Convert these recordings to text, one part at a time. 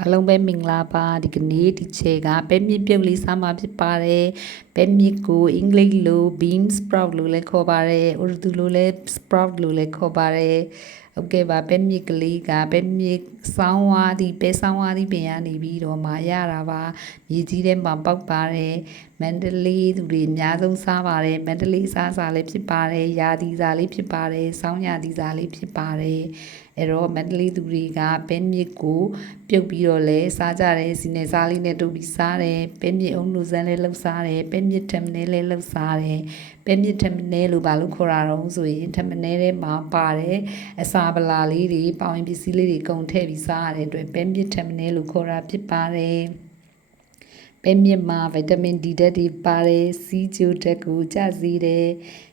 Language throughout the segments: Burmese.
အားလုံးပဲမင်္ဂလာပါဒီကနေ့ဒီချက်ကပဲမြစ်ပြုတ်လေးစားမှာဖြစ်ပါတယ်ပဲမြစ်ကိုအင်္ဂလိပ်လို bean sprout လို့လည်းခေါ်ပါတယ်ဥရဒူလိုလည်း sprout လို့လည်းခေါ်ပါတယ်ဟုတ်ကဲ့ပါပဲမြစ်ကလေးကပဲမြစ်ဆောင်းဝါးဒီပဲဆောင်းဝါးဒီပင်ကနေပြီးတော့မှရတာပါမြေကြီးထဲမှာပေါက်ပါတယ်မန္တလေးသူတွေအများဆုံးစားပါတယ်မန္တလေးစားလေးဖြစ်ပါတယ်ရာသီစားလေးဖြစ်ပါတယ်ဆောင်းရာသီစားလေးဖြစ်ပါတယ်အဲ့တော့မန္တလေးသူတွေကပဲမြစ်ကိုပြုတ်ပြီးတော့လဲစားကြတယ်စီနယ်စားလေးနဲ့တုပ်ပြီးစားတယ်ပဲမြစ်အုံလူစမ်းလေးလှုပ်စားတယ်ပဲမြစ်ထမင်းလေးလှုပ်စားတယ်ပဲမြစ်ထမင်းလို့ဘာလို့ခေါ်တာတော့ဆိုရင်ထမင်းထဲမှာပါတယ်အစာပလာလေးတွေပေါင်ရင်ပစ္စည်းလေးတွေကုန်ထည့်ပြီးစားရတဲ့အတွက်ပဲမြစ်ထမင်းလို့ခေါ်တာဖြစ်ပါတယ်ပဲမြစ်မှာဗီတာမင် D ဓာတ်တွေပါတယ်စီးကျိုဓာတ်ကိုကျစေတယ်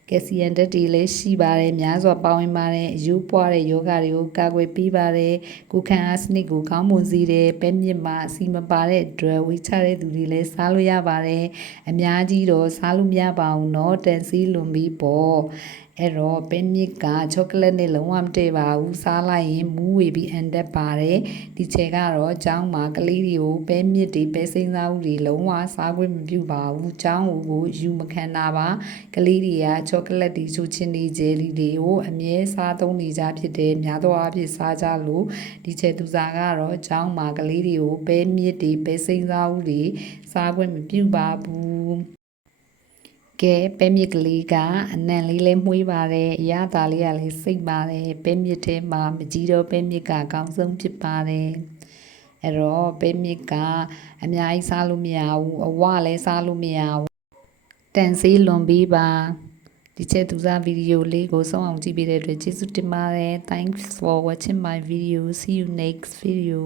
ကယ်လ်ဆီယမ်ဓာတ်တွေလည်းရှိပါတယ်များစွာပါဝင်ပါတယ်အယိုးပွားတဲ့ယောဂတွေကိုကာကွယ်ပေးပါတယ်ကိုယ်ခံအားစနစ်ကိုကောင်းမွန်စေတယ်ပဲမြစ်မှာအဆီမပါတဲ့အတွက်ဝေးချတဲ့သူတွေလည်းစားလို့ရပါတယ်အများကြီးတော့စားလို့မရပါဘူးเนาะတန်စီးလွန်ပြီးပေါ့အဲ့တော့ပဲမြစ်ကချောကလက်နဲ့လုံးဝမတည့်ပါဘူးစားလိုက်ရင်မူးဝေပြီးအန်တက်ပါတယ်ဒီချေကတော့အကြောင်းမှာကလေးတွေကိုပဲမြစ်တွေပဲစိမ်းစားဦးတွေလုံးဝစားခွင့်မပြုပါဘူးအကြောင်းကိုယူမခံတာပါကလေးတွေကချောကလက်တွေချိုးချင်းတွေဂျယ်လီတွေကိုအမြဲစားသုံးနေကြဖြစ်တယ်များသောအားဖြင့်စားကြလို့ဒီချေသူစားကတော့အကြောင်းမှာကလေးတွေကိုပဲမြစ်တွေပဲစိမ်းစားဦးတွေစားခွင့်မပြုပါဘူးကဲပဲမြစ်ကလေးကအနံလေးလဲမှုေးပါတယ်အရသာလေးကလည်းစိတ်ပါတယ်ပဲမြစ်ထဲမှာမကြီးတော့ပဲမြစ်ကအကောင်းဆုံးဖြစ်ပါတယ်အဲ့တော့ပဲမြစ်ကအများကြီးစားလို့မရဘူးအဝလည်းစားလို့မရဘူးတန်ဆေးလွန်ပြီးပါဒီချက်သူစားဗီဒီယိုလေးကိုဆုံးအောင်ကြည့်ပေးတဲ့အတွက်ကျေးဇူးတင်ပါတယ် Thanks for watching my video see you next video